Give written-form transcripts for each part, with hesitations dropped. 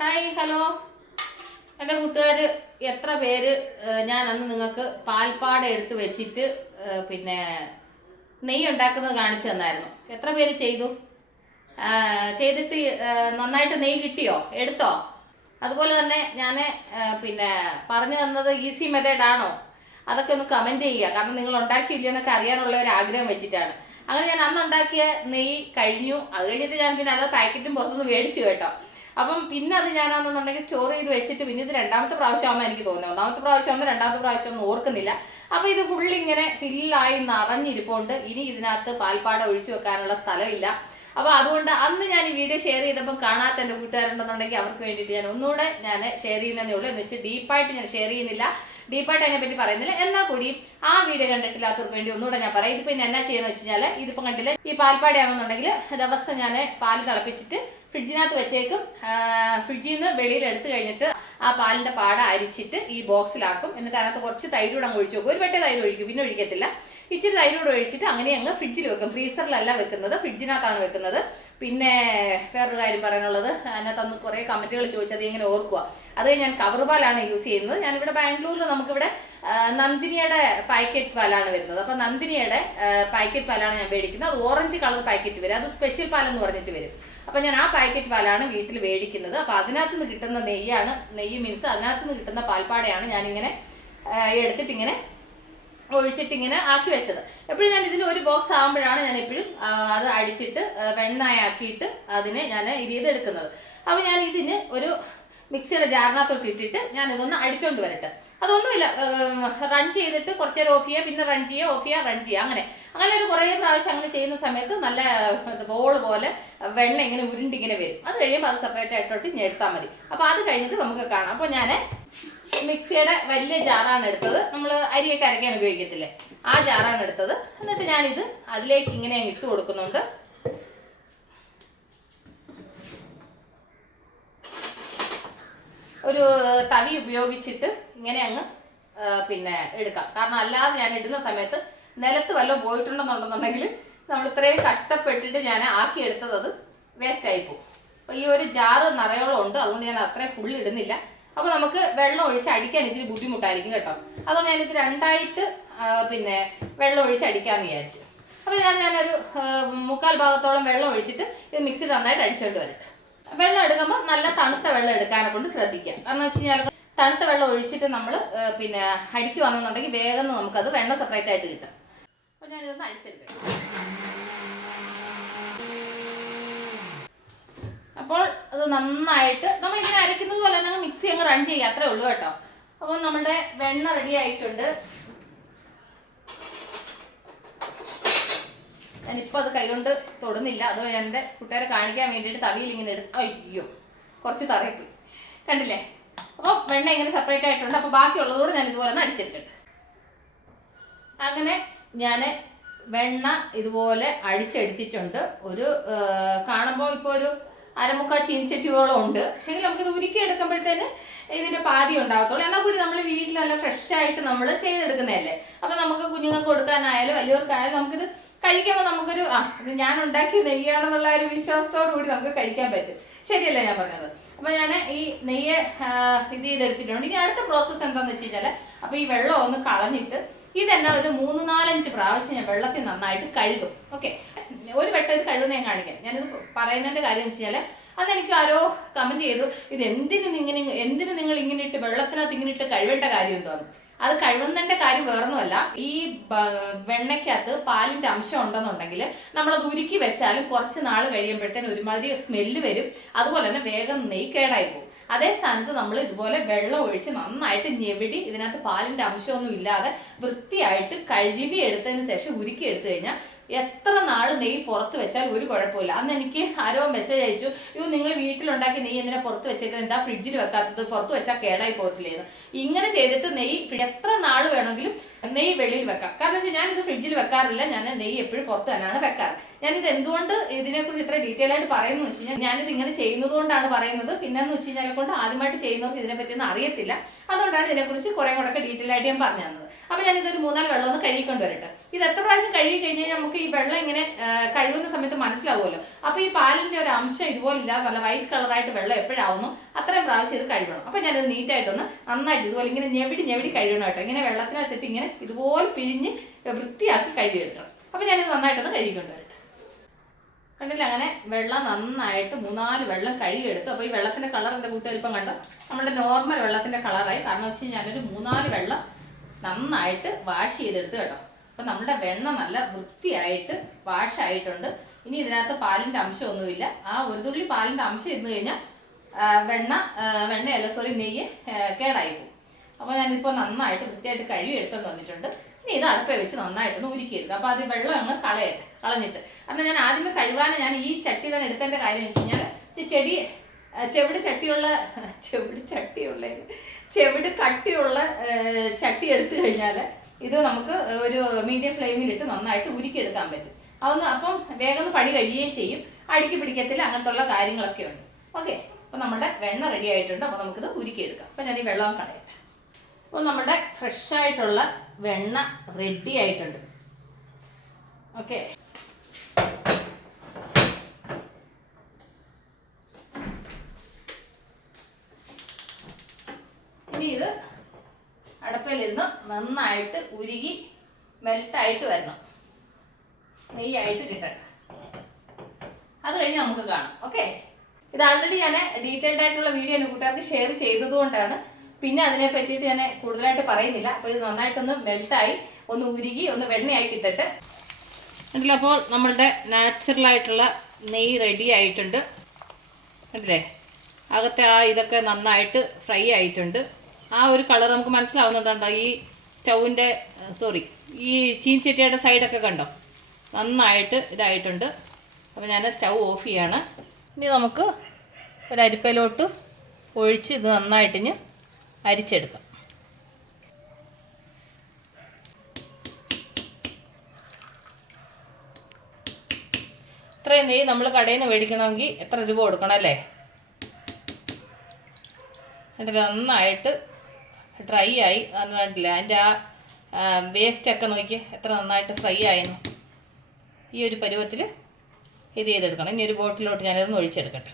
Hi hello എൻ്റെ കൂട്ടുകാർ എത്ര പേര് ഞാൻ അന്ന് നിങ്ങൾക്ക് പാൽപ്പാട എടുത്ത് വെച്ചിട്ട് പിന്നെ നെയ്യ് ഉണ്ടാക്കുന്നത് കാണിച്ചു തന്നായിരുന്നു. എത്ര പേര് ചെയ്തു? ചെയ്തിട്ട് നന്നായിട്ട് നെയ്യ് കിട്ടിയോ? എടുത്തോ? അതുപോലെ തന്നെ ഞാൻ പിന്നെ പറഞ്ഞു തന്നത് ഈസി മെത്തേഡ് ആണോ? അതൊക്കെ ഒന്ന് കമൻറ്റ് ചെയ്യുക. കാരണം നിങ്ങൾ ഉണ്ടാക്കിയില്ലെന്നൊക്കെ അറിയാനുള്ള ഒരു ആഗ്രഹം വെച്ചിട്ടാണ്. അങ്ങനെ ഞാൻ അന്ന് ഉണ്ടാക്കിയ നെയ്യ് കഴിഞ്ഞു. അത് കഴിഞ്ഞിട്ട് ഞാൻ പിന്നെ അത് പാക്കറ്റും പുറത്തുനിന്ന് മേടിച്ചു കേട്ടോ. അപ്പം പിന്നെ അത് ഞാനാണെന്നുണ്ടെങ്കിൽ സ്റ്റോർ ചെയ്ത് വെച്ചിട്ട് പിന്നെ ഇത് രണ്ടാമത്തെ പ്രാവശ്യമാകുമ്പോൾ എനിക്ക് തോന്നുന്നത്, ഒന്നാമത്തെ പ്രാവശ്യം രണ്ടാമത്തെ പ്രാവശ്യം ഒന്നും ഓർക്കുന്നില്ല. അപ്പോൾ ഇത് ഫുൾ ഇങ്ങനെ ഫില്ലായി നിറഞ്ഞിരിപ്പുണ്ട്. ഇനി ഇതിനകത്ത് പാൽപ്പാട ഒഴിച്ചു വെക്കാനുള്ള സ്ഥലമില്ല. അപ്പോൾ അതുകൊണ്ട് അന്ന് ഞാൻ ഈ വീഡിയോ ഷെയർ ചെയ്തപ്പോൾ കാണാത്ത എൻ്റെ കൂട്ടുകാരുണ്ടെന്നുണ്ടെങ്കിൽ അവർക്ക് വേണ്ടിയിട്ട് ഞാൻ ഒന്നുകൂടെ ഞാൻ ഷെയർ ചെയ്യുന്നതേ ഉള്ളൂ. എന്ന് വെച്ചാൽ ഡീപ്പായിട്ട് ഞാൻ ഷെയർ ചെയ്യുന്നില്ല, ഡീപ്പായിട്ട് അതിനെ പറ്റി പറയുന്നില്ല. എന്നാൽ കൂടി ആ വീഡിയോ കണ്ടിട്ടില്ലാത്തവർക്ക് വേണ്ടി ഒന്നുകൂടെ ഞാൻ പറയാം. ഇതിപ്പോൾ എന്നാ ചെയ്യുന്നത് വെച്ച് കഴിഞ്ഞാൽ, ഇതിപ്പോൾ കണ്ടില്ല, ഈ പാൽപ്പാടയാണെന്നുണ്ടെങ്കിൽ ദിവസം ഞാൻ പാൽ തിളപ്പിച്ചിട്ട് ഫ്രിഡ്ജിനകത്ത് വെച്ചേക്കും. ഫ്രിഡ്ജിൽ നിന്ന് വെളിയിൽ എടുത്തു കഴിഞ്ഞിട്ട് ആ പാലിന്റെ പാട അരിച്ചിട്ട് ഈ ബോക്സിലാക്കും. എന്നിട്ട് അതിനകത്ത് കുറച്ച് തൈര് കൂടെ അങ്ങ് ഒഴിച്ചു വെക്കും. ഒരു വെട്ടേ തൈര് ഒഴിക്കും, പിന്നെ ഒഴിക്കത്തില്ല. ഇച്ചിരി തൈര് കൂടെ ഒഴിച്ചിട്ട് അങ്ങനെ അങ്ങ് ഫ്രിഡ്ജിൽ വെക്കും. ഫ്രീസറിലല്ല വെക്കുന്നത്, ഫ്രിഡ്ജിനകത്താണ് വെക്കുന്നത്. പിന്നെ വേറൊരു കാര്യം പറയാനുള്ളത്, അതിനകത്ത് അന്ന് കുറേ കമന്റുകൾ ചോദിച്ചത് ഇങ്ങനെ ഓർക്കുക. അത് ഞാൻ കവർ പാലാണ് യൂസ് ചെയ്യുന്നത്. ഞാനിവിടെ ബാംഗ്ലൂരിൽ നമുക്കിവിടെ നന്ദിനിയുടെ പാക്കറ്റ് പാലാണ് വരുന്നത്. അപ്പം നന്ദിനിയുടെ പാക്കറ്റ് പാലാണ് ഞാൻ മേടിക്കുന്നത്. അത് ഓറഞ്ച് കളർ പാക്കറ്റ് വരും, അത് സ്പെഷ്യൽ പാലെന്ന് പറഞ്ഞിട്ട് വരും. അപ്പം ഞാൻ ആ പാക്കറ്റ് പാലാണ് വീട്ടിൽ മേടിക്കുന്നത്. അപ്പം അതിനകത്ത് നിന്ന് കിട്ടുന്ന നെയ്യാണ്, നെയ്യ് മീൻസ് അതിനകത്ത് നിന്ന് കിട്ടുന്ന പാൽപ്പാടയാണ് ഞാനിങ്ങനെ എടുത്തിട്ട് ഇങ്ങനെ ഒഴിച്ചിട്ടിങ്ങനെ ആക്കി വെച്ചത്. എപ്പോഴും ഞാൻ ഇതിന് ഒരു ബോക്സ് ആകുമ്പോഴാണ് ഞാൻ എപ്പോഴും അത് അടിച്ചിട്ട് വെണ്ണയാക്കിയിട്ട് അതിനെ ഞാൻ ഇത് ചെയ്തെടുക്കുന്നത്. അപ്പോൾ ഞാൻ ഇതിന് ഒരു മിക്സിയുടെ ജാറിനകത്തോട്ട് ഇട്ടിട്ട് ഞാൻ ഇതൊന്ന് അടിച്ചോണ്ട് വരട്ടെ. അതൊന്നുമില്ല, റൺ ചെയ്തിട്ട് കുറച്ച് നേരം ഓഫ് ചെയ്യുക, പിന്നെ റൺ ചെയ്യുക, ഓഫ് ചെയ്യുക, റൺ ചെയ്യുക, അങ്ങനെ ഒരു കുറേ പ്രാവശ്യം അങ്ങനെ ചെയ്യുന്ന സമയത്ത് നല്ല ബോൾ പോലെ വെണ്ണ ഇങ്ങനെ ഉരുണ്ടിങ്ങനെ വരും. അത് കഴിയുമ്പോൾ അത് സെപ്പറേറ്റ് ആയിട്ടോട്ട് ഇനി എടുത്താൽ മതി. അപ്പോൾ അത് കഴിഞ്ഞിട്ട് നമുക്ക് കാണാം. അപ്പോൾ ഞാൻ മിക്സിയുടെ വലിയ ജാറാണ് എടുത്തത്, നമ്മൾ അരിയൊക്കെ അരയ്ക്കാൻ ഉപയോഗിക്കത്തില്ലേ, ആ ജാറാണ് എടുത്തത്. എന്നിട്ട് ഞാനിത് അതിലേക്ക് ഇങ്ങനെ ഇട്ട് കൊടുക്കുന്നുണ്ട്. ഒരു തവി ഉപയോഗിച്ചിട്ട് ഇങ്ങനെ അങ്ങ് പിന്നെ എടുക്കാം. കാരണം അല്ലാതെ ഞാൻ ഇടുന്ന സമയത്ത് നിലത്ത് വല്ലതും പോയിട്ടുണ്ടെന്നുണ്ടെന്നുണ്ടെങ്കിൽ നമ്മൾ ഇത്രയും കഷ്ടപ്പെട്ടിട്ട് ഞാൻ ആക്കിയെടുത്തത് അത് വേസ്റ്റ് ആയിപ്പോവും. അപ്പോൾ ഈ ഒരു ജാറ് നിറയോളം ഉണ്ട്, അതുകൊണ്ട് ഞാൻ അത്രയും ഫുൾ ഇടുന്നില്ല. അപ്പോൾ നമുക്ക് വെള്ളം ഒഴിച്ച് അടിക്കാൻ ഇച്ചിരി ബുദ്ധിമുട്ടായിരിക്കും കേട്ടോ. അതുകൊണ്ട് ഞാനിത് രണ്ടായിട്ട് പിന്നെ വെള്ളം ഒഴിച്ച് അടിക്കാമെന്ന് വിചാരിച്ചു. അപ്പോൾ ഇതിനകത്ത് ഞാനൊരു 3/4 ഭാഗത്തോളം വെള്ളം ഒഴിച്ചിട്ട് ഇത് മിക്സി നന്നായിട്ട് അടിച്ചുകൊണ്ട് വരട്ടെ. വെള്ളം എടുക്കുമ്പോൾ നല്ല തണുത്ത വെള്ളം എടുക്കാനെ കൊണ്ട് ശ്രദ്ധിക്കുക. കാരണം വെച്ച് കഴിഞ്ഞാൽ തണുത്ത വെള്ളം ഒഴിച്ചിട്ട് നമ്മൾ പിന്നെ അടിക്കുവാണെന്നുണ്ടെങ്കിൽ വേഗം നമുക്കത് വെണ്ണ സെപ്പറേറ്റ് ആയിട്ട് കിട്ടും. അപ്പോൾ ഞാനിതൊന്ന് അടിച്ചെടുക്കാം. അപ്പോൾ അത് നന്നായിട്ട് നമ്മളിങ്ങനെ അരയ്ക്കുന്നത് പോലെ തന്നെ മിക്സി അങ്ങ് റൺ ചെയ്യുക, അത്രേ ഉള്ളൂ കേട്ടോ. അപ്പോൾ നമ്മുടെ വെണ്ണ റെഡി ആയിട്ടുണ്ട്. ഞാനിപ്പോൾ അത് കൈകൊണ്ട് തൊടുന്നില്ല, അത് എൻ്റെ കൂട്ടുകാരെ കാണിക്കാൻ വേണ്ടിയിട്ട് തവിയിൽ ഇങ്ങനെ എടുത്ത്, അയ്യോ കുറച്ച് തറയിപ്പോയി, കണ്ടില്ലേ? അപ്പോൾ വെണ്ണ ഇങ്ങനെ സെപ്പറേറ്റ് ആയിട്ടുണ്ട്. അപ്പോൾ ബാക്കിയുള്ളതുകൂടെ ഞാൻ ഇതുപോലെ ഒന്ന് അടിച്ചെടുക്കട്ടെ. അങ്ങനെ ഞാൻ വെണ്ണ ഇതുപോലെ അടിച്ചെടുത്തിട്ടുണ്ട്. ഒരു കാണുമ്പോൾ ഇപ്പോൾ ഒരു 1/4 ചീനിച്ചട്ടിയോളം ഉണ്ട്. പക്ഷേങ്കിൽ നമുക്കിത് ഉരുക്കി എടുക്കുമ്പോഴത്തേന് ഇതിൻ്റെ പാതി ഉണ്ടാകത്തുള്ളൂ. എന്നാൽ കൂടി നമ്മൾ വീട്ടിൽ നല്ല ഫ്രഷ് ആയിട്ട് നമ്മൾ ചെയ്തെടുക്കുന്നതല്ലേ. അപ്പോൾ നമുക്ക് കുഞ്ഞുങ്ങൾക്ക് കൊടുക്കാനായാലും വലിയവർക്കായാലും നമുക്കിത് കഴിക്കുമ്പോൾ നമുക്കൊരു ഇത് ഞാൻ ഉണ്ടാക്കിയ നെയ്യാണെന്നുള്ള ഒരു വിശ്വാസത്തോടു കൂടി നമുക്ക് കഴിക്കാൻ പറ്റും. ശരിയല്ലേ ഞാൻ പറഞ്ഞത്? അപ്പോൾ ഞാൻ ഈ നെയ്യ് ഇത് ചെയ്തെടുത്തിട്ടുണ്ട്. ഇനി അടുത്ത പ്രോസസ്സ് എന്താണെന്ന് വെച്ച് കഴിഞ്ഞാൽ, അപ്പോൾ ഈ വെള്ളം ഒന്ന് കളഞ്ഞിട്ട് ഇതെന്നെ ഒരു 3-4 പ്രാവശ്യം ഞാൻ വെള്ളത്തിൽ നന്നായിട്ട് കഴുകും. ഓക്കെ, ഒരു വെട്ടം ഇത് കഴുകുന്ന ഞാൻ കാണിക്കാം. ഞാനിത് പറയുന്നതിൻ്റെ കാര്യം എന്ന് വെച്ച് കഴിഞ്ഞാൽ, അന്ന് എനിക്ക് ആരോ കമൻറ്റ് ചെയ്തു, ഇത് എന്തിന് നിങ്ങൾ ഇങ്ങനെ ഇട്ട് വെള്ളത്തിനകത്ത് ഇങ്ങനെ ഇട്ട് കഴുകേണ്ട കാര്യം എന്തോന്ന്. അത് കഴുകുന്നതിൻ്റെ കാര്യം വേറൊന്നുമല്ല, ഈ വെണ്ണയ്ക്കകത്ത് പാലിൻ്റെ അംശം ഉണ്ടെന്നുണ്ടെങ്കിൽ നമ്മളത് ഉരുക്കി വെച്ചാലും കുറച്ച് നാൾ കഴിയുമ്പോഴത്തേന് ഒരുമാതിരി സ്മെല്ല് വരും. അതുപോലെ തന്നെ വേഗം നെയ്യ് കേടായി പോകും. അതേ സ്ഥാനത്ത് നമ്മൾ ഇതുപോലെ വെള്ളം ഒഴിച്ച് നന്നായിട്ട് ഞെവിടി ഇതിനകത്ത് പാലിൻ്റെ അംശമൊന്നും ഇല്ലാതെ വൃത്തിയായിട്ട് കഴുകി എടുത്തതിന് ശേഷം ഉരുക്കി എടുത്തു കഴിഞ്ഞാൽ എത്ര നാൾ നെയ്യ് പുറത്ത് വെച്ചാൽ ഒരു കുഴപ്പമില്ല. അന്ന് എനിക്ക് ആരോ മെസ്സേജ് അയച്ചു, നിങ്ങൾ വീട്ടിലുണ്ടാക്കി നെയ്യ് എന്തിനാ പുറത്ത് വെച്ചേക്കുന്നത്, എന്താ ഫ്രിഡ്ജിൽ വെക്കാത്തത്, പുറത്ത് വെച്ചാൽ കേടായി പോകത്തില്ലേന്ന്. ഇങ്ങനെ ചെയ്തിട്ട് നെയ്യ് എത്ര നാൾ വേണമെങ്കിലും നെയ്യ് വെളിയിൽ വെക്കാം. കാരണം വെച്ചാൽ ഞാനിത് ഫ്രിഡ്ജിൽ വെക്കാറില്ല, ഞാൻ നെയ്യ് എപ്പോഴും പുറത്ത് തന്നെയാണ് വെക്കാറ്. ഞാനിത് എന്തുകൊണ്ട് ഇതിനെക്കുറിച്ച് ഇത്ര ഡീറ്റെയിൽ ആയിട്ട് പറയുന്നത് വെച്ച് കഴിഞ്ഞാൽ ഞാനിത് ഇങ്ങനെ ചെയ്യുന്നത് കൊണ്ടാണ് പറയുന്നത്. പിന്നെന്ന് വെച്ച് കഴിഞ്ഞാൽ കൊണ്ട് ആദ്യമായിട്ട് ചെയ്യുന്നവർക്ക് ഇതിനെപ്പറ്റിയൊന്നും അറിയത്തില്ല. അതുകൊണ്ടാണ് ഇതിനെക്കുറിച്ച് കുറേ കൂടെ ഡീറ്റെയിൽ ആയിട്ട് ഞാൻ പറഞ്ഞു തന്നത്. അപ്പോൾ ഞാനിതൊരു 3-4 വെള്ളം ഒന്ന് കഴുകിക്കൊണ്ട് വരട്ടെ. ഇത് എത്ര പ്രാവശ്യം കഴുകി കഴിഞ്ഞാൽ നമുക്ക് ഈ വെള്ളം ഇങ്ങനെ കഴുകുന്ന സമയത്ത് മനസ്സിലാവുമല്ലോ. അപ്പോൾ ഈ പാലിൻ്റെ ഒരു അംശം ഇതുപോലെ ഇല്ലാതെ നല്ല വൈറ്റ് കളറായിട്ട് വെള്ളം എപ്പോഴാവുന്നു അത്രയും പ്രാവശ്യം ഇത് കഴുകണം. അപ്പോൾ ഞാനിത് നീറ്റായിട്ടൊന്ന് നന്നായിട്ട് ഇതുപോലെ ഇങ്ങനെ ഞെവിടി കഴുകണം കേട്ടോ. ഇങ്ങനെ വെള്ളത്തിനകത്തിട്ട് ഇങ്ങനെ ഇതുപോലെ പിഴിഞ്ഞ് വൃത്തിയാക്കി കഴുകിയെടുക്കണം. അപ്പോൾ ഞാനിത് നന്നായിട്ടൊന്ന് കഴുകിക്കൊണ്ട് വരട്ടെ. കണ്ടില്ല, അങ്ങനെ വെള്ളം നന്നായിട്ട് 3-4 വെള്ളം കഴുകിയെടുത്തു. അപ്പോൾ ഈ വെള്ളത്തിൻ്റെ കളർ എൻ്റെ കൂട്ടുകാരിപ്പം കണ്ടോ, നമ്മുടെ നോർമൽ വെള്ളത്തിൻ്റെ കളറായി. കാരണം വെച്ച് കഴിഞ്ഞാൽ ഞാനൊരു 3-4 വെള്ളം നന്നായിട്ട് വാഷ് ചെയ്തെടുത്ത് കേട്ടോ. അപ്പം നമ്മുടെ വെണ്ണ നല്ല വൃത്തിയായിട്ട് വാഷായിട്ടുണ്ട്. ഇനി ഇതിനകത്ത് പാലിൻ്റെ അംശമൊന്നുമില്ല. ആ ഒരു തുള്ളി പാലിൻ്റെ അംശം ഇരുന്ന് കഴിഞ്ഞാൽ നെയ്യ് കേടായി പോകും. അപ്പോൾ ഞാനിപ്പോൾ നന്നായിട്ട് വൃത്തിയായിട്ട് കഴുകി എടുത്തുകൊണ്ട് വന്നിട്ടുണ്ട്. ഇനി ഇത് അടുപ്പേ വെച്ച് നന്നായിട്ടൊന്ന് ഉരുക്കിയെടുക്കുക. അപ്പോൾ അത് വെള്ളം അങ്ങ് കളഞ്ഞിട്ട് കാരണം ഞാൻ ആദ്യമേ കഴുകാൻ ഞാൻ ഈ ചട്ടി തന്നെ എടുത്തതിൻ്റെ കാര്യം വെച്ച് കഴിഞ്ഞാൽ ചെവിട് കട്ടിയുള്ള ചട്ടി എടുത്തു കഴിഞ്ഞാൽ ഇത് നമുക്ക് ഒരു മീഡിയം ഫ്ലെയിമിലിട്ട് നന്നായിട്ട് ഉരുക്കിയെടുക്കാൻ പറ്റും. അപ്പം വേഗം പണി കഴിയുകയും ചെയ്യും, അടുക്കി പിടിക്കത്തില്ല, അങ്ങനത്തെ ഉള്ള കാര്യങ്ങളൊക്കെ ഉണ്ട്. ഓക്കെ, അപ്പോൾ നമ്മുടെ വെണ്ണ റെഡി ആയിട്ടുണ്ട്. അപ്പോൾ നമുക്കിത് ഉരുക്കിയെടുക്കാം. അപ്പോൾ ഞാൻ ഈ വെള്ളം കളയട്ടെ. അപ്പോൾ നമ്മുടെ ഫ്രഷായിട്ടുള്ള വെണ്ണ റെഡി ആയിട്ടുണ്ട്. ഓക്കെ, ഇനി ഇത് അടുപ്പിലിരുന്ന് നന്നായിട്ട് ഉരുകി മെൽട്ടായിട്ട് വരണം, നെയ്യായിട്ട് കിട്ടട്ടെ. അത് കഴിഞ്ഞ് നമുക്ക് കാണാം. ഓക്കെ, ഇത് ആൾറെഡി ഞാൻ ഡീറ്റെയിൽഡ് ആയിട്ടുള്ള വീഡിയോ എൻ്റെ കൂട്ടുകാർക്ക് ഷെയർ ചെയ്തതുകൊണ്ടാണ് പിന്നെ അതിനെ പറ്റിയിട്ട് ഞാൻ കൂടുതലായിട്ട് പറയുന്നില്ല. അപ്പോൾ ഇത് നന്നായിട്ടൊന്ന് മെൽട്ടായി ഒന്ന് ഉരുകി ഒന്ന് വെണ്ണയായി കിട്ടട്ടെ. കണ്ടില്ല, അപ്പോൾ നമ്മളുടെ നാച്ചുറലായിട്ടുള്ള നെയ്യ് റെഡി ആയിട്ടുണ്ട്. കണ്ടില്ലേ, അകത്തെ ഇതൊക്കെ നന്നായിട്ട് ഫ്രൈ ആയിട്ടുണ്ട്. ആ ഒരു കളർ നമുക്ക് മനസ്സിലാവുന്നുണ്ടോ? ഈ ഈ ചീൻചട്ടിയുടെ സൈഡൊക്കെ കണ്ടോ, നന്നായിട്ട് ഇതായിട്ടുണ്ട്. അപ്പോൾ ഞാൻ സ്റ്റൗ ഓഫ് ചെയ്യാണ്. ഇനി നമുക്ക് ഒരു അരിപ്പയിലോട്ട് ഒഴിച്ച് ഇത് നന്നായിട്ടിഞ്ഞ് അരിച്ചെടുക്കാം. ഇത്രയും നെയ്യ് നമ്മൾ കടയിൽ നിന്ന് മേടിക്കണമെങ്കിൽ എത്ര രൂപ കൊടുക്കണം അല്ലേ? എന്നിട്ട് നന്നായിട്ട് ഡ്രൈ ആയി കണ്ടില്ല, അതിൻ്റെ ആ വേസ്റ്റൊക്കെ നോക്കി എത്ര നന്നായിട്ട് ഫ്രൈ ആയിരുന്നു. ഈ ഒരു പരുവത്തിൽ ഇത് ചെയ്തെടുക്കണം. ഇനി ഒരു ബോട്ടിലോട്ട് ഞാനിതൊന്ന് ഒഴിച്ചെടുക്കട്ടെ.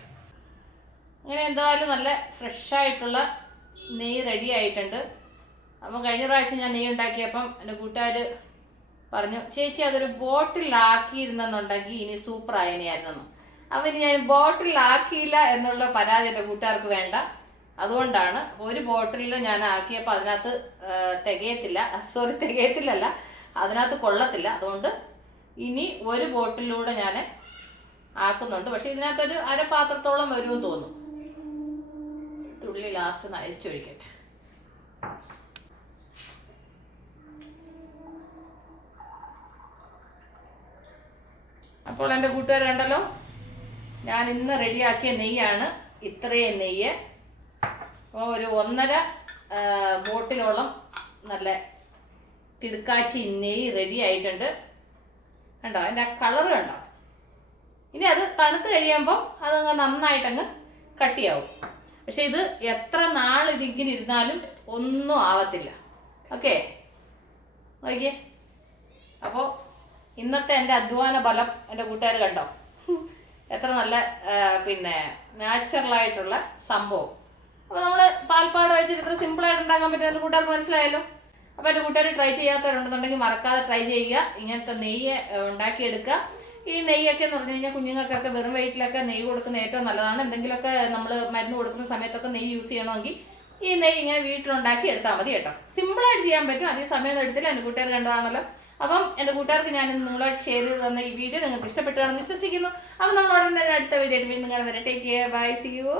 അങ്ങനെ എന്തായാലും നല്ല ഫ്രഷായിട്ടുള്ള നെയ്യ് റെഡി ആയിട്ടുണ്ട്. അപ്പം കഴിഞ്ഞ പ്രാവശ്യം ഞാൻ നെയ്യ് ഉണ്ടാക്കിയപ്പം എൻ്റെ കൂട്ടുകാർ പറഞ്ഞു, ചേച്ചി അതൊരു ബോട്ടിലാക്കിയിരുന്നെന്നുണ്ടെങ്കിൽ ഇനി സൂപ്പർ ആയനെയായിരുന്നു. അപ്പം ഇനി ഞാൻ ബോട്ടിലാക്കിയില്ല എന്നുള്ള പരാതി എൻ്റെ കൂട്ടുകാർക്ക് വേണ്ട. അതുകൊണ്ടാണ് ഒരു ബോട്ടിലിൽ ഞാൻ ആക്കിയപ്പോൾ അതിനകത്ത് തികയത്തില്ലല്ല, അതിനകത്ത് കൊള്ളത്തില്ല. അതുകൊണ്ട് ഇനി ഒരു ബോട്ടിലൂടെ ഞാൻ ആക്കുന്നുണ്ട്. പക്ഷെ ഇതിനകത്തൊരു അരപാത്രത്തോളം വരുമെന്ന് തോന്നും. തുള്ളി ലാസ്റ്റ് നയിച്ചൊഴിക്കട്ടെ. അപ്പോൾ എൻ്റെ കൂട്ടുകാർ കണ്ടല്ലോ, ഞാൻ ഇന്ന് റെഡിയാക്കിയ നെയ്യാണ് ഇത്രയും നെയ്യ്. അപ്പോൾ ഒരു 1.5 ബോട്ടിലോളം നല്ല തിടുക്കാച്ചി നെയ്യ് റെഡി ആയിട്ടുണ്ട്. കണ്ടോ, അതിൻ്റെ ആ കളറ് കണ്ടോ? ഇനി അത് തണുത്ത് കഴിയുമ്പോൾ അതങ്ങ് നന്നായിട്ടങ്ങ് കട്ടിയാവും. പക്ഷെ ഇത് എത്ര നാൾ ഇതിങ്ങനെ ഇരുന്നാലും ഒന്നും ആവത്തില്ല. ഓക്കെ, നോക്കിയേ. അപ്പോൾ ഇന്നത്തെ എൻ്റെ അധ്വാന ഫലം എൻ്റെ കൂട്ടുകാർ കണ്ടോ, എത്ര നല്ല നാച്ചുറലായിട്ടുള്ള സംഭവം. അപ്പോൾ നമ്മൾ പാൽപ്പാട് വെച്ചിട്ട് ഇത്ര സിമ്പിളായിട്ട് ഉണ്ടാക്കാൻ പറ്റും എൻ്റെ കൂട്ടുകാർക്ക് മനസ്സിലായല്ലോ. അപ്പോൾ എൻ്റെ കൂട്ടുകാർ ട്രൈ ചെയ്യാത്തവരുണ്ടെന്നുണ്ടെങ്കിൽ മറക്കാതെ ട്രൈ ചെയ്യുക. ഇങ്ങനത്തെ നെയ്യ് ഉണ്ടാക്കിയെടുക്കുക. ഈ നെയ്യൊക്കെ എന്ന് പറഞ്ഞു കഴിഞ്ഞാൽ കുഞ്ഞുങ്ങൾക്കൊക്കെ വെറും വെയിറ്റിലൊക്കെ നെയ്യ് കൊടുക്കുന്നത് ഏറ്റവും നല്ലതാണ്. എന്തെങ്കിലുമൊക്കെ നമ്മൾ മരുന്ന് കൊടുക്കുന്ന സമയത്തൊക്കെ നെയ്യ് യൂസ് ചെയ്യണമെങ്കിൽ ഈ നെയ്യ് ഇങ്ങനെ വീട്ടിലുണ്ടാക്കി എടുത്താൽ മതി കേട്ടോ. സിമ്പിളായിട്ട് ചെയ്യാൻ പറ്റും, അധികം സമയമൊന്നും എടുത്തില്ല. എൻ്റെ കൂട്ടുകാർ കണ്ടതാണല്ലോ. അപ്പം എൻ്റെ കൂട്ടുകാർക്ക് ഞാൻ നിങ്ങളോട് ഷെയർ ചെയ്ത് തന്ന ഈ വീഡിയോ നിങ്ങൾക്ക് ഇഷ്ടപ്പെട്ടാണെന്ന് വിശ്വസിക്കുന്നു. അപ്പം നമ്മളോട് അടുത്ത വീഡിയോ വീണ്ടും കാണാൻ വരെ. Take care, bye, see U.